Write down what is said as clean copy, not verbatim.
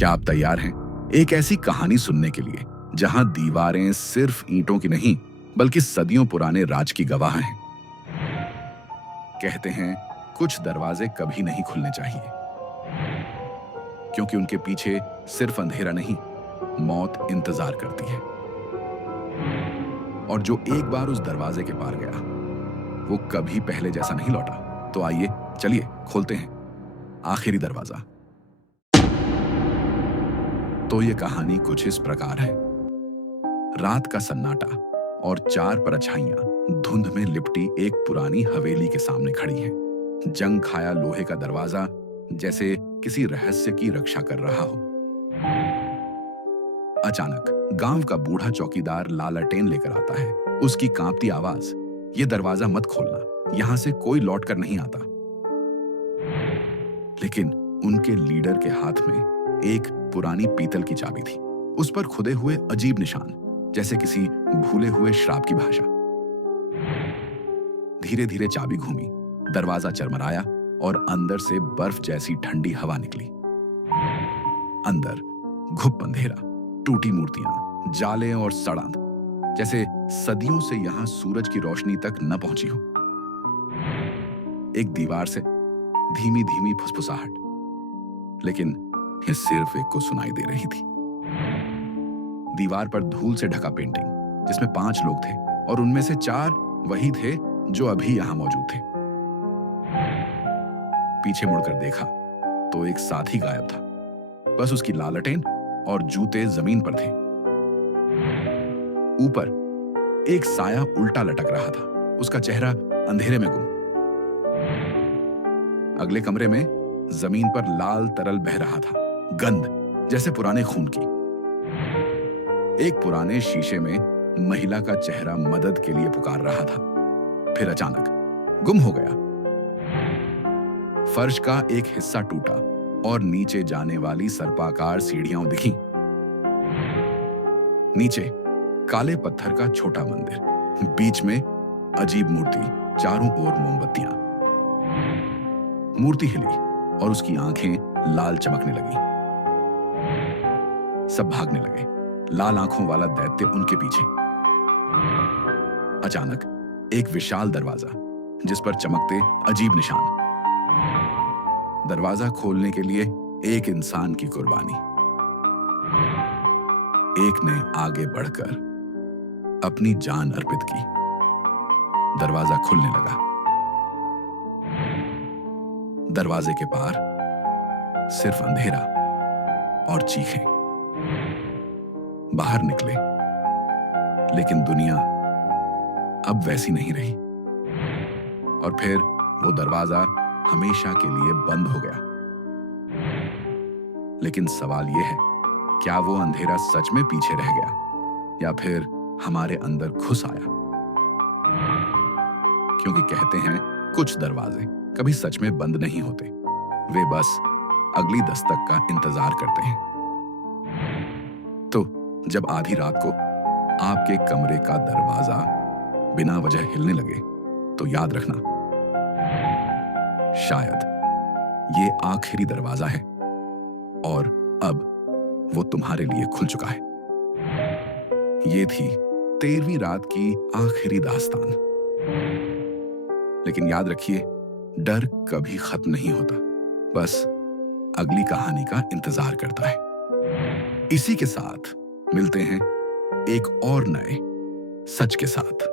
क्या आप तैयार हैं एक ऐसी कहानी सुनने के लिए जहां दीवारें सिर्फ ईंटों की नहीं बल्कि सदियों पुराने राज की गवाह हैं। कहते हैं कुछ दरवाजे कभी नहीं खुलने चाहिए क्योंकि उनके पीछे सिर्फ अंधेरा नहीं, मौत इंतजार करती है। और जो एक बार उस दरवाजे के पार गया वो कभी पहले जैसा नहीं लौटा। तो आइए चलिए खोलते हैं आखिरी दरवाजा। तो ये कहानी कुछ इस प्रकार है। रात का सन्नाटा और चार परछाइयां धुंध में लिपटी एक पुरानी हवेली के सामने खड़ी हैं। जंग खाया लोहे का दरवाजा जैसे किसी रहस्य की रक्षा कर रहा हो। अचानक गांव का बूढ़ा चौकीदार लालटेन लेकर आता है। उसकी कांपती आवाज, ये दरवाजा मत खोलना, यहां से कोई लौट कर नहीं आता। लेकिन उनके लीडर के हाथ में एक पुरानी पीतल की चाबी थी। उस पर खुदे हुए अजीब निशान, जैसे किसी भूले हुए श्राप की भाषा। धीरे धीरे चाबी घूमी, दरवाजा चरमराया और अंदर से बर्फ जैसी ठंडी हवा निकली। अंदर घुप अंधेरा, टूटी मूर्तियां, जाले और सड़ांध, जैसे सदियों से यहां सूरज की रोशनी तक न पहुंची हो। एक दीवार से धीमी धीमी फुसफुसाहट, लेकिन यह सिर्फ एक को सुनाई दे रही थी। दीवार पर धूल से ढका पेंटिंग जिसमें 5 लोग थे और उनमें से 4 वही थे जो अभी यहां मौजूद थे। पीछे मुड़कर देखा तो एक साथी गायब था। बस उसकी लालटेन और जूते जमीन पर थे। ऊपर एक साया उल्टा लटक रहा था, उसका चेहरा अंधेरे में गुम। अगले कमरे में जमीन पर लाल तरल बह रहा था, गंध जैसे पुराने खून की। एक पुराने शीशे में महिला का चेहरा मदद के लिए पुकार रहा था, फिर अचानक गुम हो गया। फर्श का एक हिस्सा टूटा और नीचे जाने वाली सर्पाकार सीढ़ियां दिखीं। नीचे काले पत्थर का छोटा मंदिर, बीच में अजीब मूर्ति, चारों ओर मोमबत्तियां। मूर्ति हिली और उसकी आंखें लाल चमकने लगी। सब भागने लगे, लाल आंखों वाला दैत्य उनके पीछे। अचानक एक विशाल दरवाजा जिस पर चमकते अजीब निशान। दरवाजा खोलने के लिए एक इंसान की कुर्बानी। एक ने आगे बढ़कर अपनी जान अर्पित की। दरवाजा खुलने लगा। दरवाजे के पार सिर्फ अंधेरा और चीखें। बाहर निकले, लेकिन दुनिया अब वैसी नहीं रही। और फिर वो दरवाजा हमेशा के लिए बंद हो गया। लेकिन सवाल यह है, क्या वो अंधेरा सच में पीछे रह गया या फिर हमारे अंदर घुस आया? क्योंकि कहते हैं कुछ दरवाजे कभी सच में बंद नहीं होते, वे बस अगली दस्तक का इंतजार करते हैं। तो जब आधी रात को आपके कमरे का दरवाजा बिना वजह हिलने लगे तो याद रखना, शायद ये आखिरी दरवाजा है और अब वो तुम्हारे लिए खुल चुका है। ये थी 13वीं रात की आखिरी दास्तान। लेकिन याद रखिए, डर कभी खत्म नहीं होता, बस अगली कहानी का इंतजार करता है। इसी के साथ मिलते हैं एक और नए सच के साथ।